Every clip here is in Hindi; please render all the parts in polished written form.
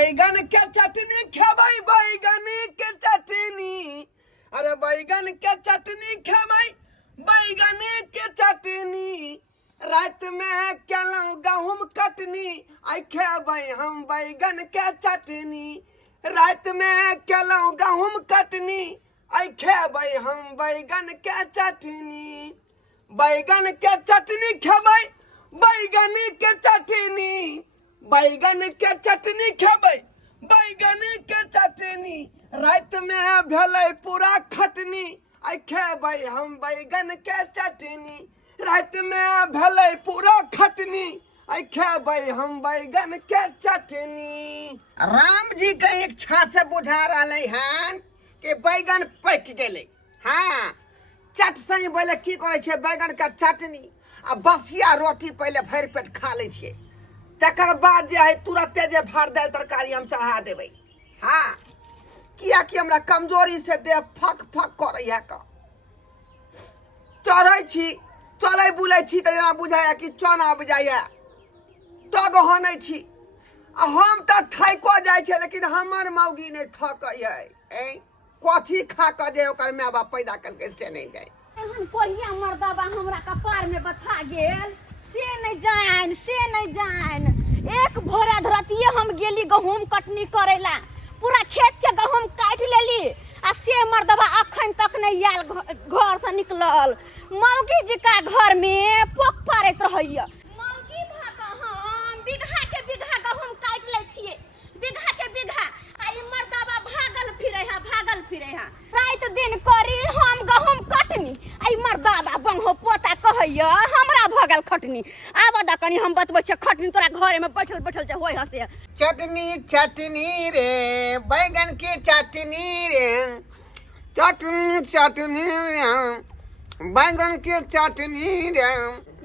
बैगन के चटनी खेबै बैगन के चटनी अरे बैगन के चटनी खेबै बैगन के चटनी रात में केलौं गहूम कटनी आई खेबै हम बैगन के चटनी रात में केलौं गहूम कटनी आई खेबै हम बैगन के चटनी बैगन के चटनी खेबै बैगन के चटनी बैगन के चटनी खेबै बैगन के चटनी रात में भेलै पूरा खटनी आई खेबै हम बैगन के चटनी रात में भेलै पूरा खटनी आई खेबै हम बैगन के चटनी। राम जी के इच्छा से बुझा रहे हैं कि बैगन पक गेलै। हाँ चट सही बोले की करे छे बैगन के चटनी आ बसिया रोटी पहले भर पेट खा ले छे तकर बाद जे है तुरंते जे भात दाल तरकारी हम चढ़ा देबै। हाँ किया कि हमरा कमजोरी से देह फक फक करे है का चढ़ै छी चलै बुलै छी त जेना बुझाया कि चन आबि जाइए तब हनै छी आ हम त थाइको जाइ छै लेकिन हमर मौगी नहीं थकै है कथी खा के जे ओकर माय बाप पैदा करके से नहीं जाए। एहन कोरिया मर्दबा हमरा कपार में बथा गेल से नहीं जान एक भोरा धरतिए हम गेली गहूम कटनी करेला पूरा खेत के गहूम काट लेली आ से मर्दबा अखन तक नहीं आयल घर से निकलल। मौगी जी का घर में पोक पारत रहैया मौगी भाका हम बिगहा के बिगहा गहूम काट ले छिए बिगहा के बिगहा आई मर्दबा भागल फिरे है रात दिन करी हम गहूम कटनी आई मर्दबा बंहो पोता कहैया हमरा भगल खटनी आब द कनी हम बतबै छ खटनी तोरा घरे में बैठल बैठल जे होय हसे चटनी चटनी रे बैगन की चटनी रे चटनी चटनी रे बैगन की चटनी रे।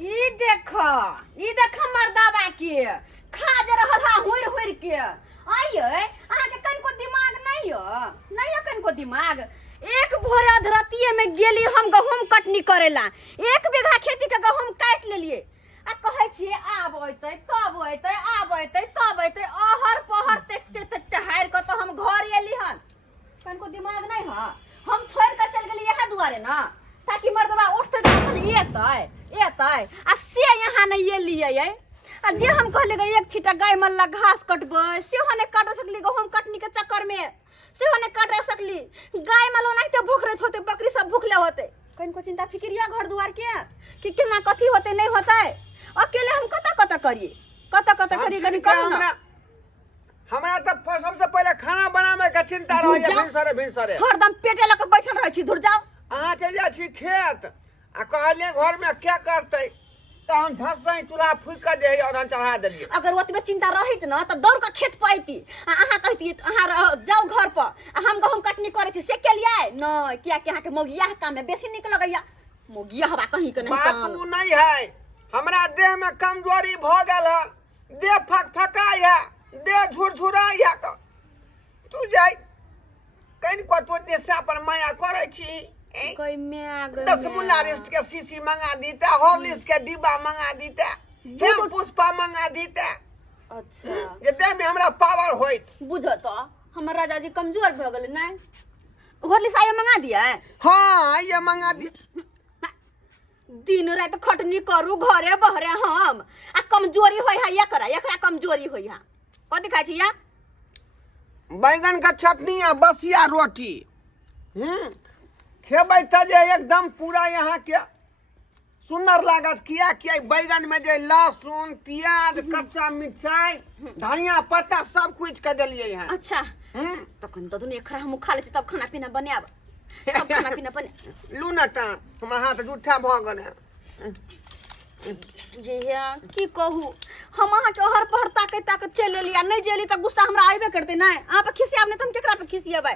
ई देख मर्दबा के खा जे रहल हा हुर के आइए अहाँ के कनको दिमाग नहीं हो कनको दिमाग एक भोरा धरतिए में गेली हम गहूम कटनी करेला एक बीघा खेती के गहूम काट लेलिए आ कहै छिए आब अइतै तब अइतै आब अइतै तब अइतै अहर पहर देखते हार के तो हम घर एली हन कनको दिमाग नहीं ह हम छोड़ के चल गेली यह दुआरे ना ताकि मर्दबा उठते तो एतै आ से यहाँ नहीं एलिए आ जे हम कहले गए एक छिटा गाय मल्ला घास कटबै सेहो ने काट सकली गहूम कटनी के चक्कर में सेहो ने काट सकली गाय मल्ला नहीं तो भूख रहे होते बकरी सब भूखले होते कनको चिंता फिक्रिया घर दुआर के कि केना कथी होते नहीं होते अकेले हम कत करिए गनी करू ना हमरा त सबसे पहले खाना बनावे के चिंता रहै भिनसरे हरदम पेटे लके बैठल रहै छी दूर जाओ अहाँ चल जा छी खेत आ कहलिए घर में क्या करते तो हम धसै चूल्हा फूक के जे और चढ़ा देलिए। अगर ओतबे चिंता रहित न त दौड़ के खेत पाइती अहाँ कहती अहाँ जाओ घर पर हम गहूम कटनी करे छी से के लिए न किया कि अहाँ के मोगिया काम में बेसी निक लगैया मोगिया हवा कहीं के नहीं बात उ नहीं है हमरा देह में कमजोरी भ गेल है देह फकफकाय है देह झुरझुराय है तू जाई कहीं को तो देशा पर माया करे छी कोई मैग 10 मुल्ला रेस्ट के सीसी मंगा दीता हॉर्लिक्स के डिब्बा मंगा दीता हेम पुष्पा मंगा दीता अच्छा जे देह में हमरा पावर होइत बुझो तो हमर राजा जी कमजोर भ गेल नै हॉर्लिक्स आए मंगा दिया है हां ये मंगा दी दिन रात खटनी करू घरे बहरे हम आ कमजोरी होय है एकरा कमजोरी होय है कथि खाइ छी या बैगन का चटनी आ बसिया रोटी खेबै त जे एकदम पूरा यहाँ के सुंदर लागत किया कि बैगन में जे लहसुन प्याज कच्चा मिर्चाई धनिया पत्ता सब कुछ के देलिए हैं। अच्छा तखन तो दुनिया खरा हम खा ले तब खाना पीना बनाब तब खाना पीना बने लू न त हमरा हाथ जूठा भ गेल है ये की कहू हम अहाँ के हर पहर ताकत चल एलिया नहीं जेली त गुस्सा हमरा आइबे करते नहीं अहाँ पे खिसियाब नहीं त हम केकरा पे खिसियाबै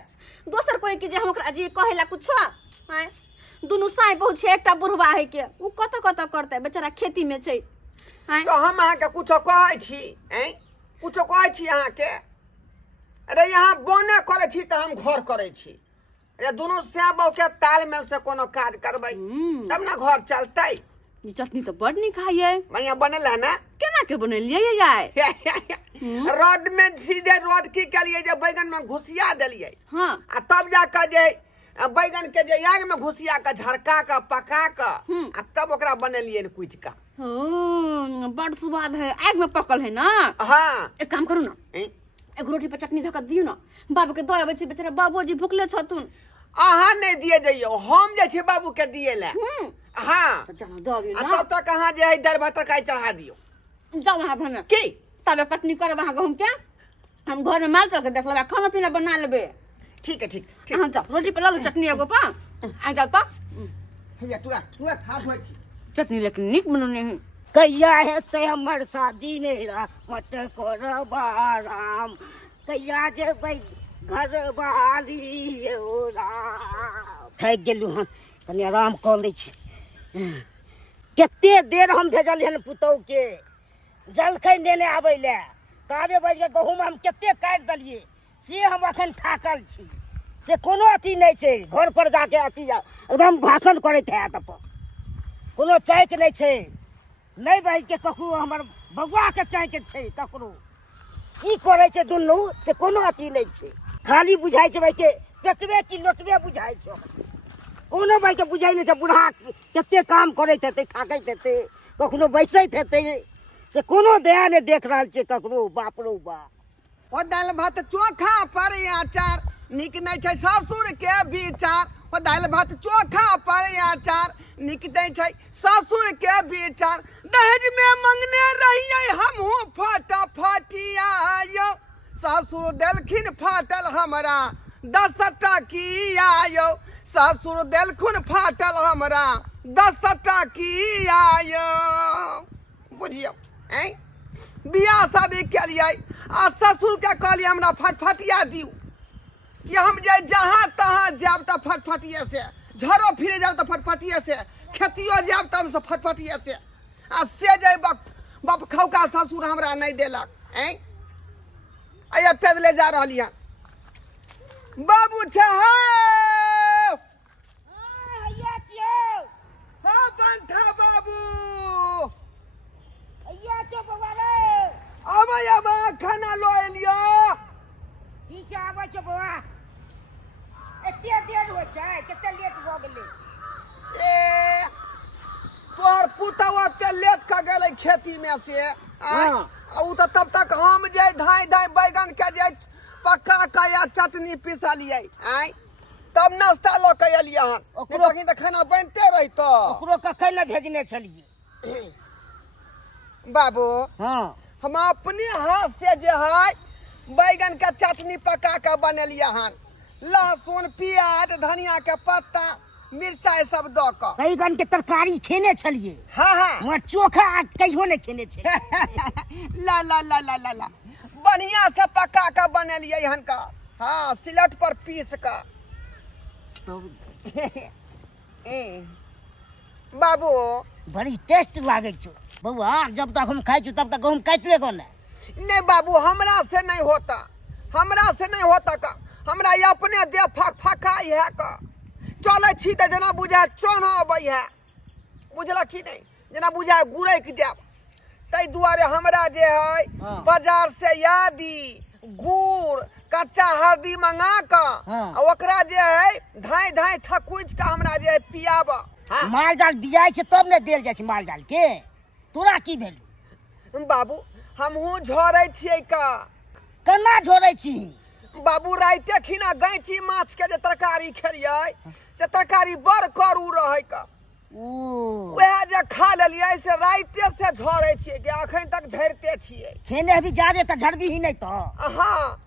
दोसर कोई के जे हम ओकरा जी कहेला कुछो हैं दुनु साई बहुत छे एकटा बुढ़वा है के उ कत करते बेचारा खेती में छै हैं तो हम अहाँ के कुछो कहै छी कुछो कहै छी अहाँ के अरे यहाँ बने करे छी त हम घर करे छी अरे दोनों से बहु के तालमेल से कोनो काज करबै तब ना घर चलतै ये चटनी तो बड़ निक है। बढ़िया बनल है ना? केना के बनलिए ये याय? रोड में सीधे रोड की कलिए जे बैगन में घुसिया दिलिए। हाँ आ तब जाकर जे बैगन के जे आग में घुसिया के झरका के पका के आ तब ओकरा बनलिए न कुछ का। बड़ स्वाद है, आग में पकल है ना। हाँ एक काम करू ना, एक रोटी पर चटनी धक दियो ना, बाबू के दो बच्चे बेचारा बाबूजी भूखले छथुन। अहाँ नहीं दिए जाइयो, हम जे छे बाबू के दिए ले। हाँ तो चलो दो दियो आ ना। तब तक अहाँ जे है दाल भात तरकारी चढ़ा दियो। जाओ वहां भने की तबे कटनी करब अहाँ गहूम के, हम घर में माल चल के देख लेबे, खाना पीना बना लेबे। ठीक है ठीक हाँ जाओ रोटी पे ला लो चटनी एगो पा आ जाओ तो। भैया तुरंत हाथ धोइ। चटनी लेकिन निक बनने है। कहिया हेतै हमर शादी मेरा मट करब आराम, कहिया जेबै घर बाली हो राम। थक गेलू हम, कनी आराम कऽ लै छी। कते देर हम भेजल हन पुतहु के जलखै लेने आबै ले, ताबे बज के गहूँम हम कते काटि देलियै से हम अखन थाकल छी। से कोनो अथी नहीं छै, घर पर जाके अथी एकदम भाषण करैत हैत अपन, कोनो चाइक नहीं छै। नहीं भाई के ककरो हमर बउआ के चाइके छै ककरो, की करे छै दुनू से कोनो अथी नहीं छै। खाली बुझाइ छै भाई के पेटवे की लोटवे बुझाइ छै, कोनो भाई के बुझाइ नहीं छै। बूढ़ा कते काम करैत हेतै, थाकैत हेतै, कखनो बैसैत हेतै, से कोनो दया नहीं देख रहल छै ककरो। बाप रो बाप, ओ दाल भात चोखा पर अचार निक नहीं छै ससुर के विचार। ओ दाल भात चोखा पर अचार निक नहीं छै ससुर के विचार। दहेज में मंगने रहिए हमहू फटाफटिया यो, ससुर देलखिन फाटल हमरा 10 टकिया यो, ससुर देलखुन फाटल हमरा 10 टकिया यो। बुझियो हैं, बियाह शादी कलिए आ ससुर के कहलिए हमरा फटफटिया दियो कि हम जे जहाँ तहाँ जाब त फटफटिए से, झरो फिरे जाब त फटफटिए से, खेतियो जाब त हमसे फटफटिए से। आ से जे बाप खौका ससुर हमरा नहीं देलक हैं। आइए पैदले जा रहली हैं बाबू छे हाँ हैया छियौ, हाँ बंठा बाबू हैया छौ बउआ रे। अब खाना लो एलियो। ठीक छै आबै छौ बउआ। एते देर हो छै, कते लेट भऽ गेलै। ए तोहर पुतवा ते लेट क गेलै खेती में से। हाँ। उ त तब तक हम जे धाय धाय बैगन के जे पक्का कया चटनी पिसलिए आय तब नाश्ता लो के एलिए हन। ओकरो ओकरो त खाना बनते रहितो। ओकरो कखै न भेजने छलिए। बाबू हाँ हम अपने हाथ से जे है बैगन के चटनी पका के बनेलिए हन, लहसुन प्याज धनिया के पत्ता मिर्चाई सब द के। बैगन के तरकारी खेने छलिए, हाँ हाँ मगर चोखा कहियो नहीं खेने छलिए। ला ला ला ला ला ला बढ़िया से पका के बनेलिए हन का। हाँ सिलट पर पीस का। ए बाबू बड़ी टेस्ट लागे छो बउआ। जब तक हम खाई छो तब तक गहूम काट ले को ने। नहीं बाबू हमरा से नहीं होता, हमरा से नहीं होता का। हमरा ये अपने दे फकाई है का। चले छी त जना बुझा चोना अबै है, बुझला की नहीं, जना बुझा गुरैक जाब। तै दुआरे हमरा जे है हाँ। बाजार से यादी गुड़ कच्चा हल्दी मंगा का हाँ। आ ओकरा जे है धाय धाय थकुच का हमरा जे है पियाब। हाँ। माल जाल बियाई छै तब ने देल जाइ छै माल जाल के। तोरा की भेल बाबू हमहू झोरै छियै का। केना झोरै छी। बाबू राइते खिना गैची माछ के जे तरकारी खेलिए से तरकारी बड़ करू रहे का। ओ वह जे खा लेलिए से राइते से झोरै छियै कि अखन तक झरते छियै। खेने अभी ज्यादा त झड़बी ही नहीं तो। हाँ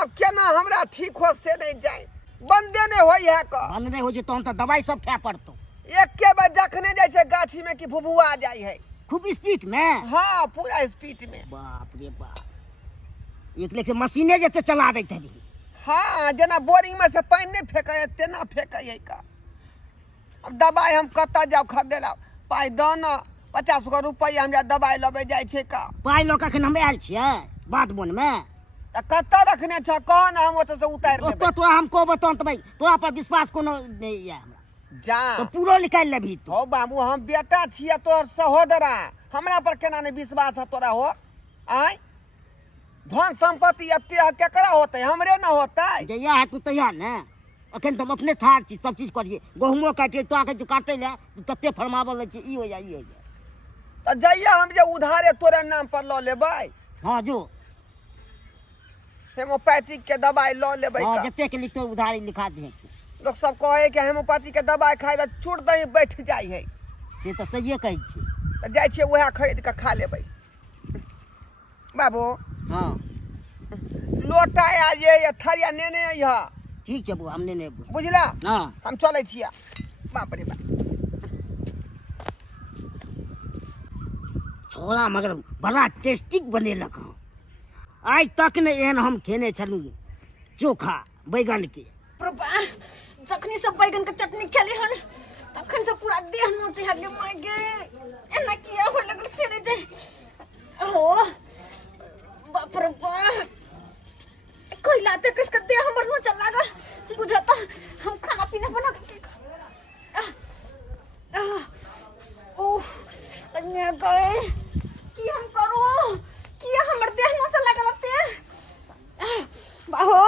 अब केना हमरा ठीक हो से नहीं जाए, बंदे नहीं होई है का। बंद नहीं हो जे तहन त दवाई सब खाए पड़तो। एके बार जखने जाय छै गाछी में कि भुभुआ जाय है। खूब स्पीड में। हाँ पूरा स्पीड में। बाप रे बाप, एक लेके मशीने जते चला दैत हबी। हाँ जना बोरिंग में से पानी नहीं फेंके तेना फेंके है का। अब दवाई हम कत जाओ खरीदे ला, पाई दो न 50 गो रुपया हमरा दवाई लबे जाय छै का। पाई लो के हम आयल छियै बात बोन में। त कत रखने छ कह न, हम ओत से उतार तो लेबै। तोरा हम कहबो तहन त भाई तोरा पर विश्वास कोनो नहीं है हमरा। जा तो पूरा निकाल लेबी तू। हो बाबू हम बेटा छिया तोर सहोदरा, हमरा पर केना नहीं विश्वास है तोरा हो? आय धन संपत्ति एते है केकरा होते, हमरे ना होते। जहिया है तू तैयार ने, अखन तुम अपने थार छी, सब चीज करिए, गहुमो काटिए, तो आके जो काटे ले तू तते फरमावल छी, ई हो जाए ई हो जाए। तो जइया हम जे उधारे तोरे नाम पर ल लेबै, हाँ जो हेमोपैथिक के दवाई ल लेबै। हाँ का जते के लिखते उधारी लिखा दे। लोग सब कहे कि हेमोपैथी के दवाई खाए त चूड़ दही बैठ जाइ है, से तो सहिए कहै छी। तो जाइ छियै वएह खरीद के खा लेबै। बाबू हाँ लोटा आ जे थरिया नेने अइहा, ठीक है बो, हमने ने बुझला? हाँ हम चलै छियै। बाप रे बाप छोड़ा मगर बड़ा टेस्टी बनेलक हँ। आज तक ने एहन हम खेने छलू चोखा बैगन के। प्रभा जखनी सब बैगन के चटनी खेली हन तखन से पूरा देह नोचे हगे माय गे, एना किया हो लगल सेरे जे हो बाप रे बाप, कोई लाते किसका देह हमर नोचे लागल, बुझाता हम खाना पीना बना के ओह अन्य गए की हम करू, की हमर देह नोचे लागल ते बाहो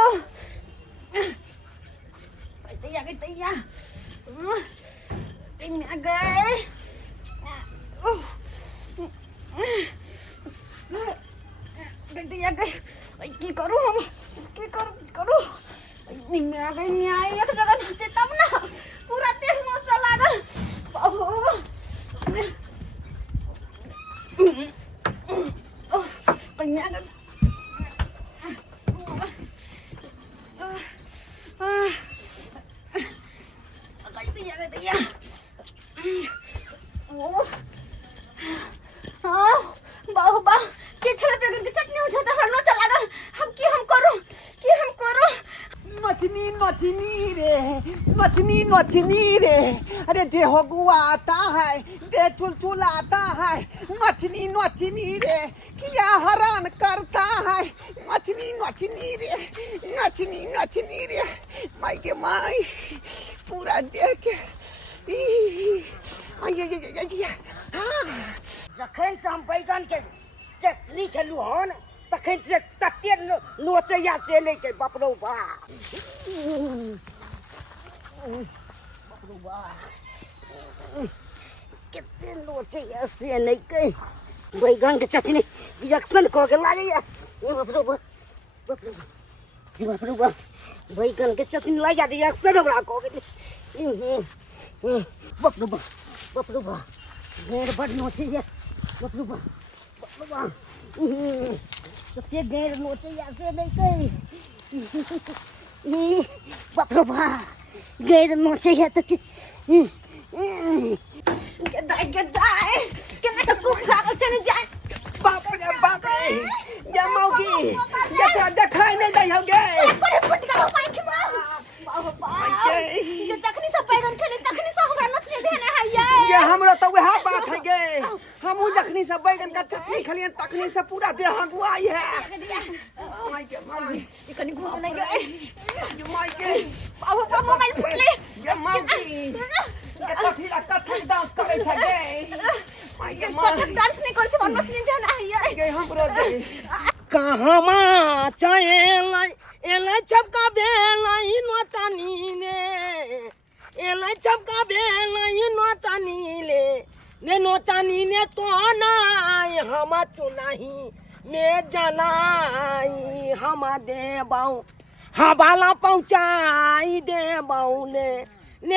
तैया गई तैया आ गए। तैया गई की करूँ हम, की करूँ नहीं आ गई, नहीं आई एक जगह नाचे तब ना पूरा तेल नोचा लागल। नथनी रे, अरे देह गुआता है, देह चुलचुलाता है, नथनी रे, क्या हैरान करता है, नथनी रे, माई के माई पूरा देख जखन से हम बैगन के चटनी खेलू हन तखन से तते नोचैया से नहीं के बाप रो बा। कितने लोचे ऐसे नहीं कहीं बैगन के चटनी रिएक्शन कर के लागैया। बैगन के चटनी लगा रिएक्शन हमरा कर गेली। बपरुबा घेर बड़ नोचे है, बपरुबा तो घेर नोचे ऐसे नहीं कहीं बपरुबा घेर नोचे है तो गदाई केना के कुक भागल से न जाए। बाप रे ये मौगी देखा नहीं दई होगे, अरे फट गलो माई के बाप ये जखनी सब बैगन खेले तखनी से हमरा नचने देने है ये हमरो तो वह बात है गे, हमहू जखनी से बैगन का चटनी खलियन तखनी से पूरा देह गुआई है। माई के माई ये कनी घूम नहीं गए ये माई के अब मोबाइल फुटले ये मौगी ये कथी डांस करे छै गे, माई के माई डांस नहीं कर से नचने जाना है ये हमरो दे कहमा चाहेला एले चपका बेलाई नचानी ने, एले चपका बेलाई नचानी ले ने नचानी ने तो नाई हम चुनाही में जलाई हम देबाऊ हवाला पहुंचाई देबाऊ ने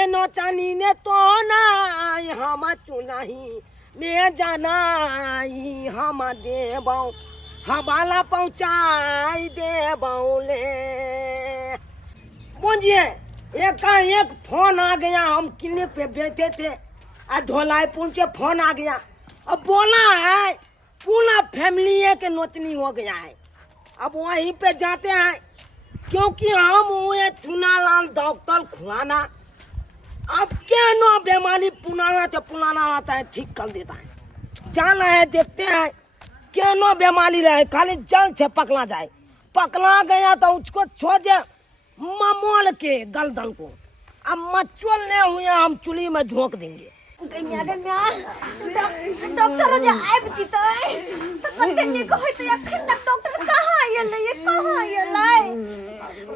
नचानी ने तो नाई हम चुनाही में जनाई हम देबाऊ हवाला पहुंचाई दे बौले। बोझिए एक फोन आ गया, हम क्लिनिक पे बैठे थे आज धोलाईपुर से फोन आ गया, अब बोला है पूरा फैमिली के नोचनी हो गया है। अब वहीं पे जाते हैं क्योंकि हम हुए चुनालाल डॉक्टर खुराना, अब क्या नो बीमारी पुराना आता है ठीक कर देता है। जाना है देखते हैं क्यों नो बीमारी रहे, खाली जल से पकला जाए, पकला गया तो उसको छोड़ ममोल के गलदन को अब मचुअल नहीं हुए हम चुली में झोंक देंगे। डॉक्टर जे आबि जितै त कते नीक होइतै। अखन तक डॉक्टर कहाँ आइले? ये कहाँ आइले?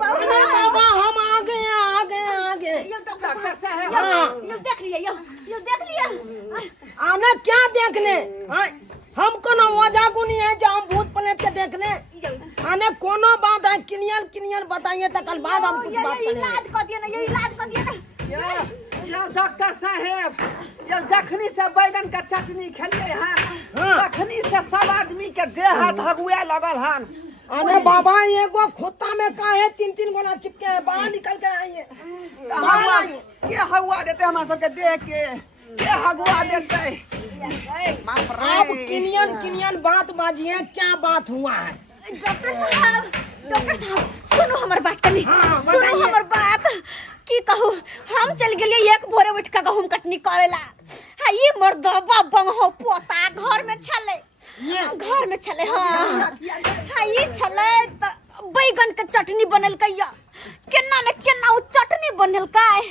अरे बाबा हम आ गए। यो डॉक्टर साहब, हाँ। यो देख लिया, यो देख लिया। आना क्या देख ले? हमको ना वजह को नहीं है जो हम भूत प्रेत के देख ले। आने कोनो बात है क्लियर बताइए तो कल बाद हम कुछ बात करेंगे। इलाज कर दिया ना, ये इलाज कर दिया ना। यो डॉक्टर साहेब, यो जखनी से बैगन का चटनी खेलिए हन, हाँ। तखनी से सब आदमी के देह हाथ हगुए लगल हन। अरे बाबा एगो खोता में का है 3 गोला चिपके है, बाहर निकल के आइए। के हगुआ देते हमरा सबके देह के हगुआ देते? आप किनियन बात बाजिए, क्या बात हुआ है? डॉक्टर साहब सुनो हमर बात कनी। हाँ, सुनो बताइए। हमर बात की कहू। हम चल गेलिए एक भोरे उठ के गहूम कटनी करेला। हा ई मर्दबा बंगहो पोता घर में छले। हाँ ई छले त बैगन के चटनी बनल कैया। केना न केना उ चटनी बनल काय।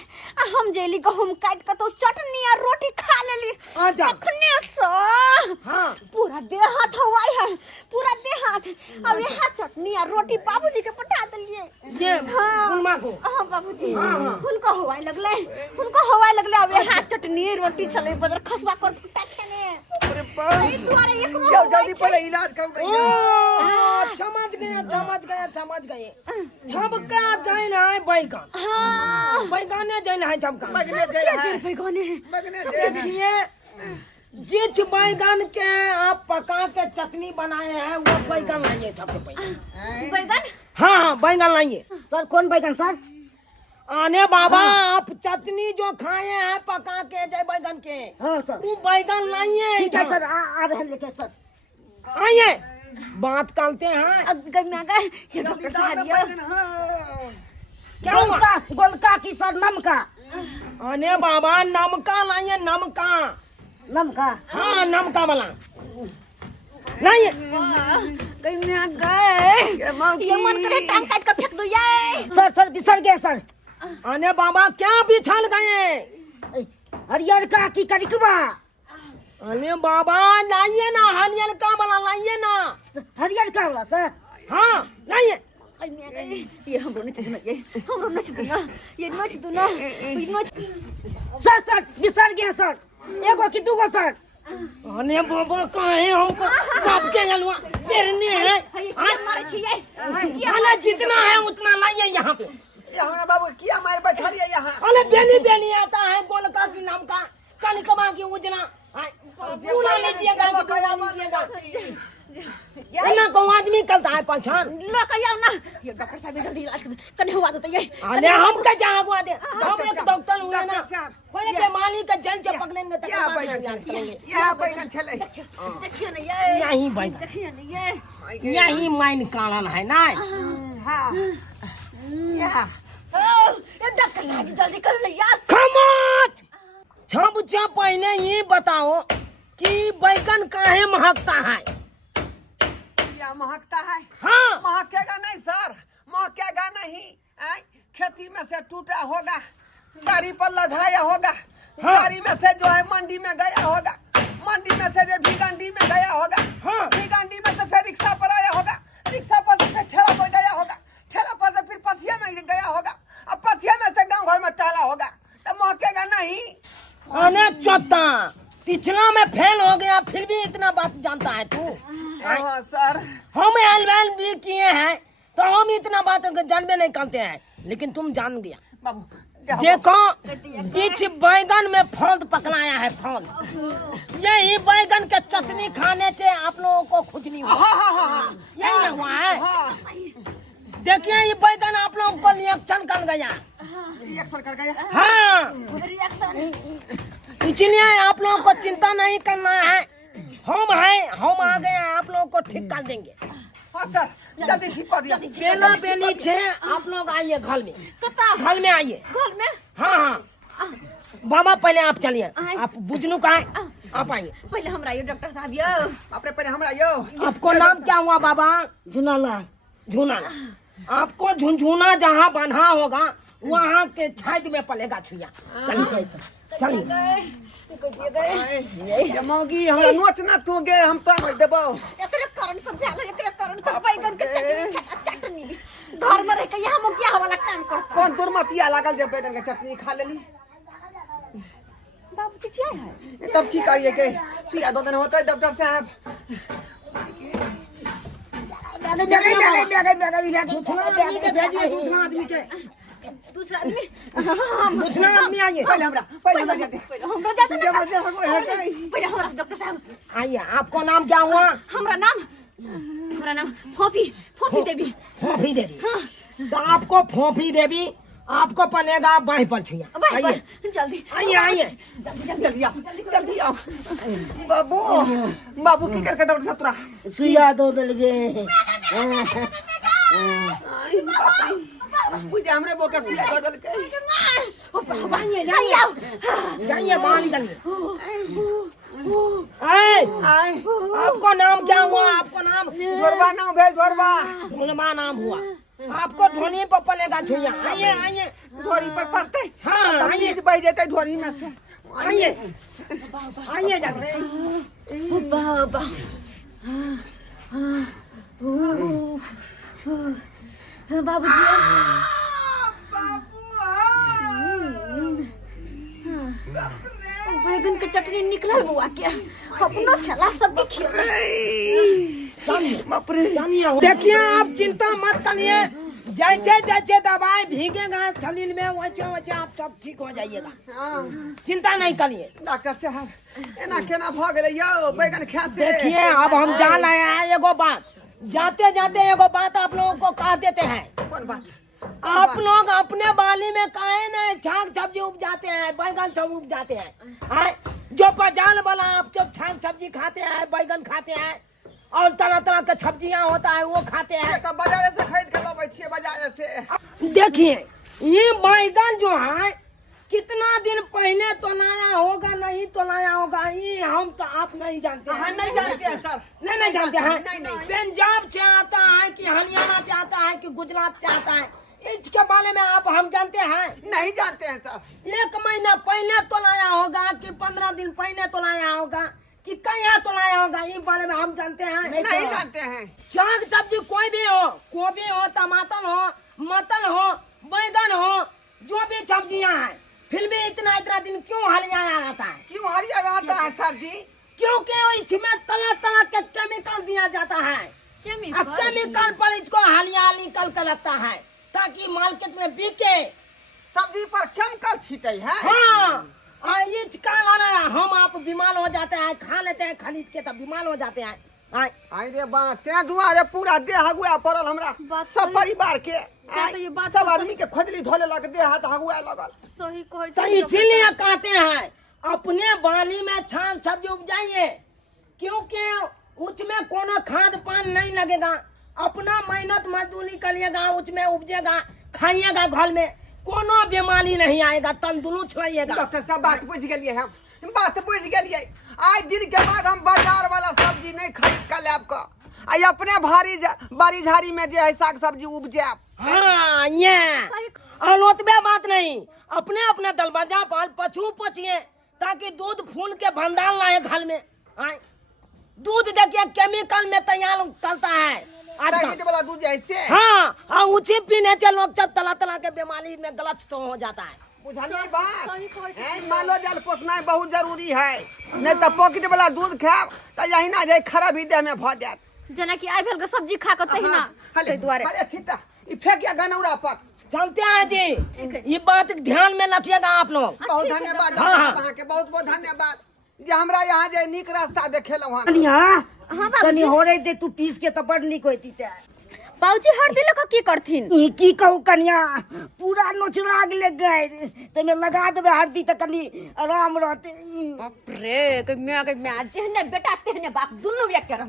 हम जेली गहूम काट के तो चटनी और रोटी खा लेली। आजा। अखने से हाँ। पूरा देह हाथ हवाई है, पूरा देह हाथ। अब यहाँ चटनी और रोटी बाबूजी के पठा दिलिए। ये फुलमा को? हाँ बाबूजी, हाँ। उनको हवाई लगले। अब यहाँ चटनी रोटी चले बजर खसवा कर फुटा खेने। अरे बाप, इस द्वारा एक रो यो जल्दी पहले इलाज कर ओ, समझ गए। झबका जाइन है बैगन। हाँ बैगने जाइन है झबका। बगने क्या जे जल बैगने बगने जे देखिए जिस बैगन के आप पका के चटनी बनाए हैं वो बैगन लाइए सबसे पहले। बैगन हाँ बैगन लाइए। सर कौन बैगन सर? आने बाबा आप चटनी जो खाए हैं पका के जय बैगन के, हाँ सर। वो बैगन लाइए। ठीक है सर, आ रहे हैं लेके सर। आइए बात करते हैं। ये डॉक्टर साहब ये क्या हुआ? गोलका की सर नमका? आने बाबा नमका लाइए, नमका। हाँ नमका वाला लाइए। ये मन करे टांग काट के फेंक दो ये। सर बिसर गए सर। आने बाबा क्या बिछल गए? हरियर का की करिकबा? अरे बाबा लाइए ना, हरियर का वाला लाइए ना। हरियर का वाला सर? हाँ लाइए। ये हमरो नहीं चाहिए, ये हमरो नहीं चाहिए, ये नहीं चाहिए। सर बिसर गए सर। एगो की दूगो सर? अरे बाबा कहे हमको बाप के जलवा पेरने हैं। मारे छिए अरे जितना है उतना लाइए यहाँ पे। ये हमरा बाबू किया मार बैठा लिया यहाँ। अरे बेली आता है गोलका की नाम का, कनकबा की उजना पूरा लीजिएगा कि दो लीजिएगा। ना को आदमी करता है पहचान। लो कहियो ना ये डॉक्टर साहब जल्दी इलाज कर कने हुआ तो ये। अरे हम क्या जागवा दे, हम एक डॉक्टर हुए ना। डॉक्टर साहब, पहले बेमारी का जल से पकड़ेंगे तो क्या बैगन करेंगे। यहाँ बैगन छले। देखिए ना ये, यही बैगन, देखिए ना ये। यही माइन कारण है ना। हाँ यहाँ ये डॉक्टर साहब जल्दी करो ना यार। खामोश। छबचा पहले ये बताओ कि बैगन काहे महकता है? क्या महकता है? हाँ महकेगा नहीं सर, महकेगा नहीं। खेती में से टूटा होगा, गाड़ी पर लदाया होगा, हाँ। गाड़ी में से जो है मंडी में गया होगा, मंडी में से जो भिगंडी में गया होगा, हाँ। भिगंडी में से फिर रिक्शा पर आया होगा, रिक्शा पर से फिर ठेला पर गया होगा, ठेला पर से फिर पथिया में गया होगा, अब पथिया में से गांव घर में टाला होगा, तो महकेगा नहीं। अने चौथा पिछला में फेल हो गया फिर भी इतना बात जानता है तू? हाँ सर, हम एलवेल भी किए हैं तो हम इतना बात जानबे नहीं करते हैं, लेकिन तुम जान गया। बाबू देखो इस बैगन में फल पकड़ाया है, फल। यही बैगन के चटनी खाने से आप लोगों को खुजली हुआ। यही हुआ है। देखिए ये बैगन आप लोगों को रिएक्शन कर गया। रिएक्शन कर गया। हाँ रिएक्शन इसलिए आप लोगों को चिंता नहीं करना है। हम आ गए हैं, आप लोगों को ठीक कर देंगे। हाँ सर, जल्दी ठीक कर दिया। बेला बेली छे आप लोग आइए घर में, तो तब घर में आइए। घर में हाँ बाबा पहले आप चलिए, आए। आप बुझलू का है, आप आइए। पहले हमरा ये डॉक्टर साहब यो अपने पहले हमरा यो। आपको नाम क्या हुआ बाबा? झुनाला। झूना। आपको झुनझुना जहाँ बंधा होगा वहाँ के छाद में पलेगा छुइया। चलिए कैसे चलिए ये मौगी हमरा नोच ना तू गे हम तो देबो एकरे कारण सब भेल एकरे कारण सब बैगन के चटनी घर में रह के यहाँ मुखिया वाला काम करता कौन तोर मतिया लागल जे बैगन के चटनी खा लेली बाबूजी छियै है तब की करिए के सुइया 2 दिन होतै डॉक्टर साहब दूसरा आदमी आइए पहले हमरा जाते हमरो जाते ना है पहले हमरा डॉक्टर साहब आइए। आपको नाम क्या हुआ? हमरा नाम फोफी देवी। फोफी देवी। तो आपको फोफी देवी आपको पलेगा बाई पर छुइया। आइए जल्दी आइए जल्दी आओ बाबू की करके डॉक्टर साहब तोरा सुइया दो दल गे। पूजा हमरे बोकर सुइया बदल के जाइए बांध देंगे। आपको नाम क्या हुआ? आपको नाम? ढोरबा नाम भेल ढोरबा नाम हुआ। आपको ढोली पर पलेगा छुइया। आइए ढोरी पर पड़ते हाँ आइए बैठ जाते ढोरी में से आइए जाइए बाबा बाबूजी बैगन के चटनी निकलल बुआ क्या अपना खेला सबके खेला देखिए आप चिंता मत करिए। जैसे जैसे दवाई भीगेगा शरीर में वैसे वैसे आप सब ठीक हो जाइएगा। चिंता नहीं करिए। डॉक्टर साहब एना केना भ गेलै यौ बैगन खा से देखिए अब हम जान आए हैं एगो बात जाते जाते एगो बात आप लोगों को कह देते हैं। कौन बात आप लोग अपने बाली में काहे न छाग सब्जी उपजाते हैं बैगन सब उपजाते हैं। जो बाजार वाला आप सब छाग सब्जी खाते हैं बैगन खाते हैं और तरह तरह के सब्जियां होता है वो खाते हैं। बाजार से खरीद के लाबै छियै बाजार से। देखिए ये बैगन जो है कितना दिन पहले तोलाया होगा नहीं तोलाया होगा ये हम तो आप नहीं जानते हैं। नहीं जानते हैं सर नहीं जानते हैं। नहीं। पंजाब से आता है कि हरियाणा से आता है कि गुजरात से आता है इसके बारे में आप हम जानते हैं? नहीं जानते हैं सर। 1 महीना पहले तोलाया होगा कि 15 दिन पहले तोलाया होगा कि कहीं तोलाया होगा ये बारे में हम जानते हैं? नहीं जानते हैं। साग सब्जी कोई भी हो गोभी हो टमाटर हो मटर हो बैगन हो जो भी सब्जियां हैं फिर भी इतना दिन क्यों हरियाणा आता है? क्यों हरियाणा आता है सर जी? क्योंकि इसमें तरह तरह के केमिकल दिया जाता है। केमिकल पर इसको हरियाली कर रखता है ताकि मार्केट में बिके। सब्जी पर केमिकल छीटे है। हाँ इस कारण हम आप बीमार हो जाते हैं खा लेते हैं खरीद के तब बीमार हो जाते हैं। आई रे बात ते दुआरे पूरा देह हगुआ पड़ल हमरा सब परिवार के सब आदमी के खोजली धोले लग देह हाथ हगुआ लगल। तो इसीलिए कहते हैं अपने बाली में छाग सब्जी उपजाइए क्योंकि उसमें कोनो खाद पान नहीं लगेगा। अपना मेहनत मजदूरी करिएगा उसमें उपजेगा खाइएगा घर में कोनो बीमारी नहीं आएगा तंदुरुस्त रहिएगा। डॉक्टर साहब बात बुझ गेलिए हम बात बुझ गेलिए। आज दिन के बाद हम बाजार वाला सब्जी नहीं खरीद कर लेब का आई अपने बारी झाड़ी में जो है साग सब्जी उपजाब। हाँ ये और ओतबे बात नहीं अपने अपने दरवाजा पर पशु पचिए ताकि दूध फूल के भंडार लाए घर में। दूध देखिए केमिकल में तैयार करता है पैकेट वाला दूध जैसे। हाँ और उसी पीने से लोग सब तरह तरह के बीमारी में ग्रस्त हो जाता है। बुझलिए बात मालो जाल पोसना बहुत जरूरी है नहीं तो पॉकेट वाला दूध खाब तो यही ना जाए खराबी देह में भ जात जना कि आई भेल के सब्जी खा के तहिना तै दुआरे छिटा ई फेंकिया गनौरा पर। जानते हैं जी ये बात ध्यान में रखिएगा आप लोग। बहुत धन्यवाद डॉक्टर साहब के बहुत धन्यवाद जे हमरा यहाँ जे नीक रास्ता देखेलहुँ हन। कनी हो रही दे तू पीस के तो बड़ निक होती ते। बाबूजी हल्दी लगा की करथिन? ई की कहू कन्या पूरा नोचरा गेले गए तमे लगा देबे हल्दी त कनी आराम रहते। बाप रे के मैं जेहने बेटा तेहने बाप दुनु एक के रह।